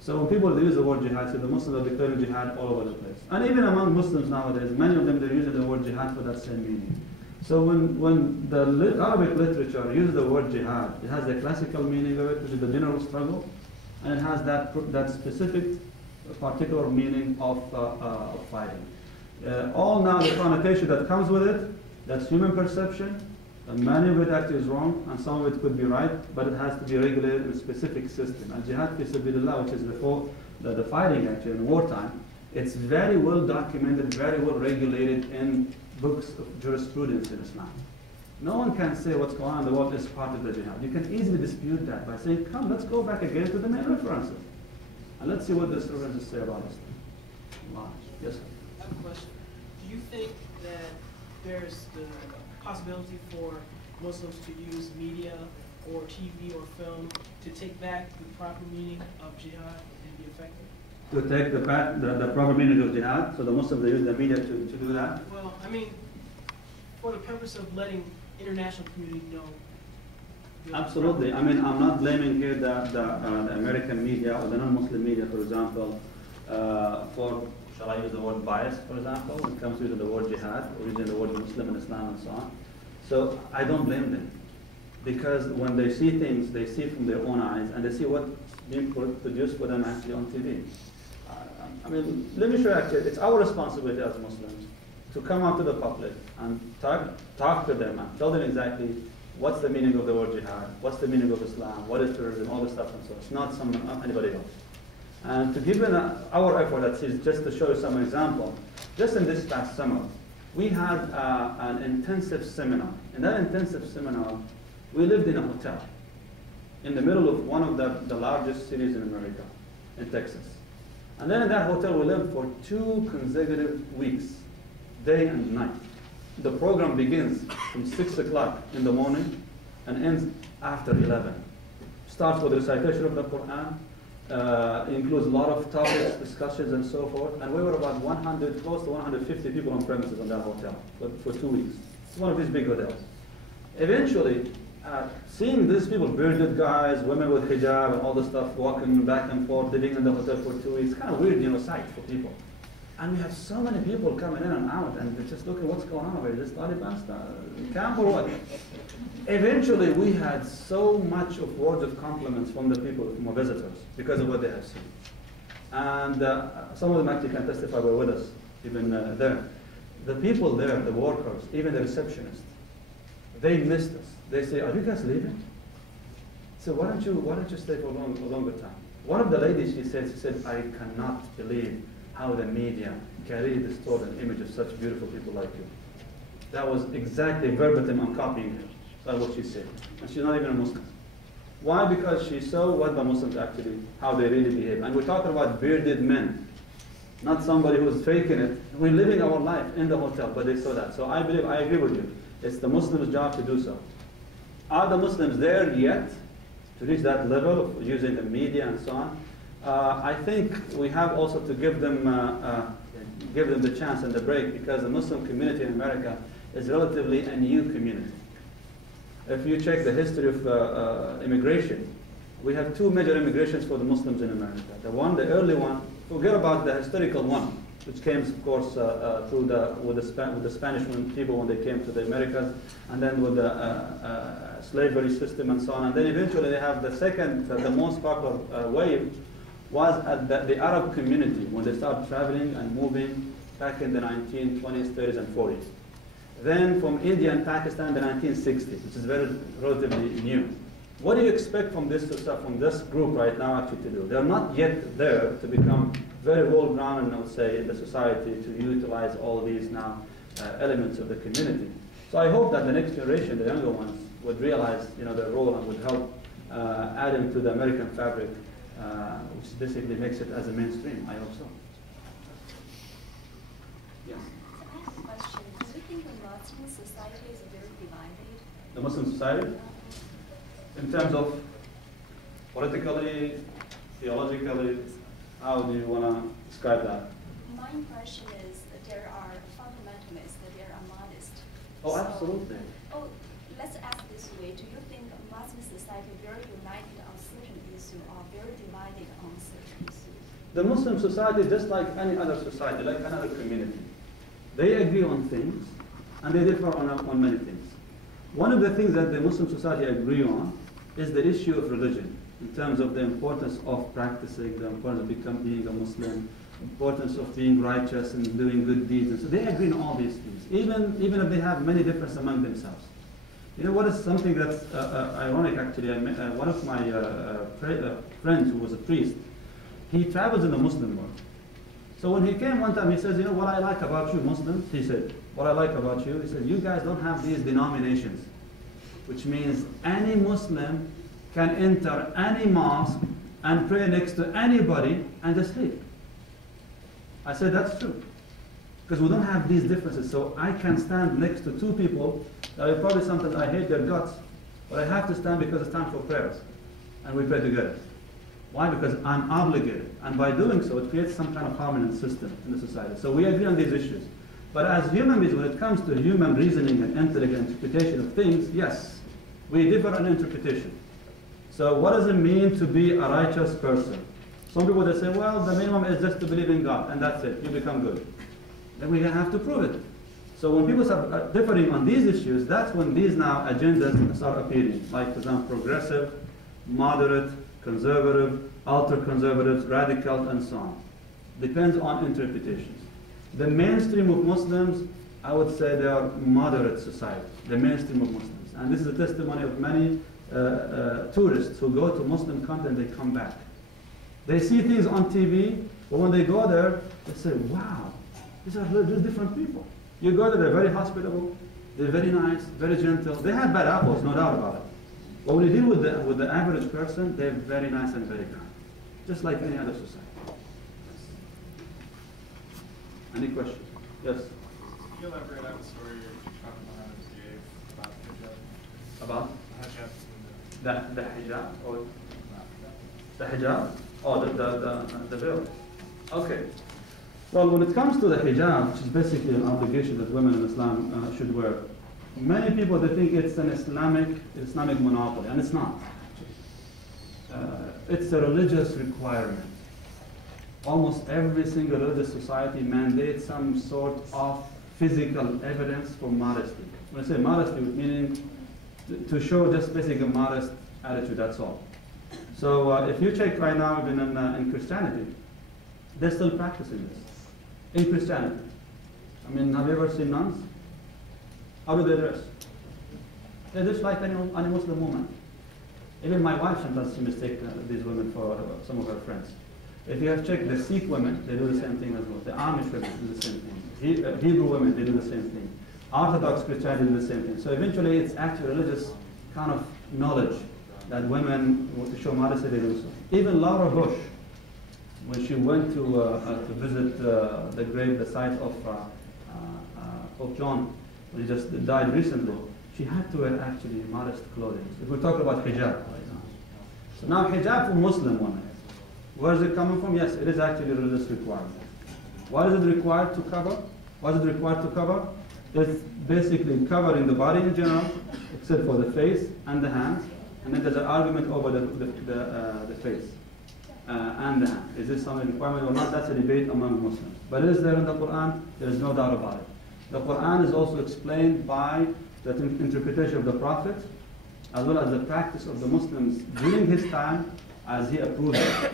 So when people use the word jihad, so the Muslims are declaring jihad all over the place. And even among Muslims nowadays, many of them, they're using the word jihad for that same meaning. So when the Arabic literature uses the word jihad, it has the classical meaning of it, which is the general struggle, and it has that specific particular meaning of fighting. All now the connotation that comes with it, that's human perception, and many of it actually is wrong, and some of it could be right, but it has to be regulated in a specific system. And jihad fi sabilillah, which is the fighting actually in wartime, it's very well documented, very well regulated in books of jurisprudence in Islam. No one can say what's going on in the world is part of the jihad. You can easily dispute that by saying, come, let's go back again to the main references. And let's see what these references say about Islam. Yes, sir. I have a question. Do you think that there's the possibility for Muslims to use media or TV or film to take back the proper meaning of jihad and be effective? To take the proper meaning of jihad, so the Muslims, they use the media to do that? Well, I mean, for the purpose of letting international community know. Absolutely. I mean, I'm not blaming here the American media or the non-Muslim media, for example, for, shall I use the word bias, for example, when it comes to the word jihad, or using the word Muslim and Islam and so on. So I don't blame them. Because when they see things, they see from their own eyes, and they see what's being produced for them actually on TV. I mean, let me show you actually, it's our responsibility as Muslims to come out to the public and talk to them and tell them exactly what's the meaning of the word jihad, what's the meaning of Islam, what is terrorism, all this stuff and so on. It's not anybody else. And to give our effort, that's just to show you some example, just in this past summer, we had an intensive seminar. In that intensive seminar, we lived in a hotel in the middle of one of the largest cities in America, in Texas. And then in that hotel, we lived for 2 consecutive weeks, day and night. The program begins from 6 o'clock in the morning and ends after 11. Starts with recitation of the Quran, includes a lot of topics, discussions, and so forth. And we were about 100, close to 150 people on premises in that hotel for 2 weeks. It's one of these big hotels. Eventually, seeing these people, bearded guys, women with hijab and all this stuff, walking back and forth, living in the hotel for 2 weeks, kind of weird, sight for people. And we have so many people coming in and out, and they're just looking what's going on over here. This Taliban camp or what? Eventually, we had so much of words of compliments from the people, from our visitors, because of what they have seen. And some of them actually can testify were with us, even there. The people there, the workers, even the receptionists, they missed us. They say, "Are you guys leaving?" So why don't you stay for a longer time? One of the ladies, she said, "I cannot believe how the media can really distort an image of such beautiful people like you." That was exactly verbatim, I'm copying her. That's what she said. And she's not even a Muslim. Why? Because she saw what the Muslims actually, how they really behave. And we're talking about bearded men, not somebody who's faking it. We're living our life in the hotel, but they saw that. So I believe, I agree with you. It's the Muslim's job to do so. Are the Muslims there yet to reach that level of using the media and so on? I think we have also to give them the chance and the break, because the Muslim community in America is relatively a new community. If you check the history of immigration, we have 2 major immigrations for the Muslims in America. The early one, forget about the historical one, which came, of course, with the Spanish people when they came to the Americas, and then with the slavery system and so on. And then eventually they have the second, the most popular wave, was at the Arab community when they started traveling and moving back in the 1920s, 30s, and 40s. Then from India and Pakistan, the 1960s, which is relatively new. What do you expect from this group right now actually to do? They're not yet there to become very well-grounded, I would say, in the society to utilize all these now elements of the community. So I hope that the next generation, the younger ones, would realize their role and would help adding to the American fabric, which basically makes it as a mainstream. I hope so. Yes. So I have a question. Do you think the Muslim society is very divided? The Muslim society? In terms of politically, theologically, how do you want to describe that? My impression is that there are fundamentalists, that there are modists. Oh, absolutely. Let's ask this way. Do you think Muslim society is very united on certain issue are very divided on certain issues. The Muslim society is just like any other society, like another community. They agree on things, and they differ on many things. One of the things that the Muslim society agree on is the issue of religion, in terms of the importance of practicing, the importance of being a Muslim, importance of being righteous and doing good deeds. And so they agree on all these things, even if they have many differences among themselves. You know what is something that's ironic actually? One of my friends who was a priest, he travels in the Muslim world. So when he came one time, he says, you know what I like about you Muslims? He said, what I like about you, he said, you guys don't have these denominations, which means any Muslim can enter any mosque and pray next to anybody and just leave. I said, that's true. Because we don't have these differences. So I can stand next to two people that I probably sometimes I hate their guts, but I have to stand because it's time for prayers. And we pray together. Why? Because I'm obligated. And by doing so, it creates some kind of harmony and system in the society. So we agree on these issues. But as human beings, when it comes to human reasoning and intellect and interpretation of things, yes, we differ on interpretation. So what does it mean to be a righteous person? Some people they say, well, the minimum is just to believe in God, and that's it, you become good. Then we have to prove it. So when people start differing on these issues, that's when these now agendas start appearing, like for example, progressive, moderate, conservative, ultra-conservative, radical, and so on. Depends on interpretations. The mainstream of Muslims, I would say they are moderate society, the mainstream of Muslims. And this is a testimony of many tourists who go to Muslim countries and they come back. They see things on TV, but when they go there, they say, wow, these are really different people. You go there, they're very hospitable, they're very nice, very gentle. They have bad apples, no doubt about it. But when you deal with the average person, they're very nice and very kind, just like any other society. Any questions? Yes? Can you elaborate on the story you're talking about hijab? About? Hijab. The hijab? Or the hijab? Oh, the veil. Okay. Well, when it comes to the hijab, which is basically an obligation that women in Islam should wear, many people they think it's an Islamic monopoly, and it's not. It's a religious requirement. Almost every single religious society mandates some sort of physical evidence for modesty. When I say modesty, meaning to show just basically a modest attitude, that's all. So if you check right now, even in Christianity, they're still practicing this. In Christianity. I mean, have you ever seen nuns? How do they dress? They dress like any Muslim woman. Even my wife sometimes she mistakes these women for some of her friends. If you have checked the Sikh women, they do the same thing as well. The Amish women do the same thing. Hebrew women, they do the same thing. Orthodox Christianity do the same thing. So eventually it's actually religious kind of knowledge that women, to show modesty, they do so. Even Laura Bush, when she went to visit the grave, the site of Pope John, who just died recently, she had to wear actually modest clothing. If we talk about hijab right now. So now hijab for Muslim women. Where is it coming from? Yes, it is actually a religious requirement. What is it required to cover? What is it required to cover? It's basically covering the body in general, except for the face and the hands. And then there's an argument over the face and the hand. Is this something requirement or not? That's a debate among Muslims. But it is there in the Quran. There is no doubt about it. The Quran is also explained by the interpretation of the Prophet, as well as the practice of the Muslims during his time, as he approved it.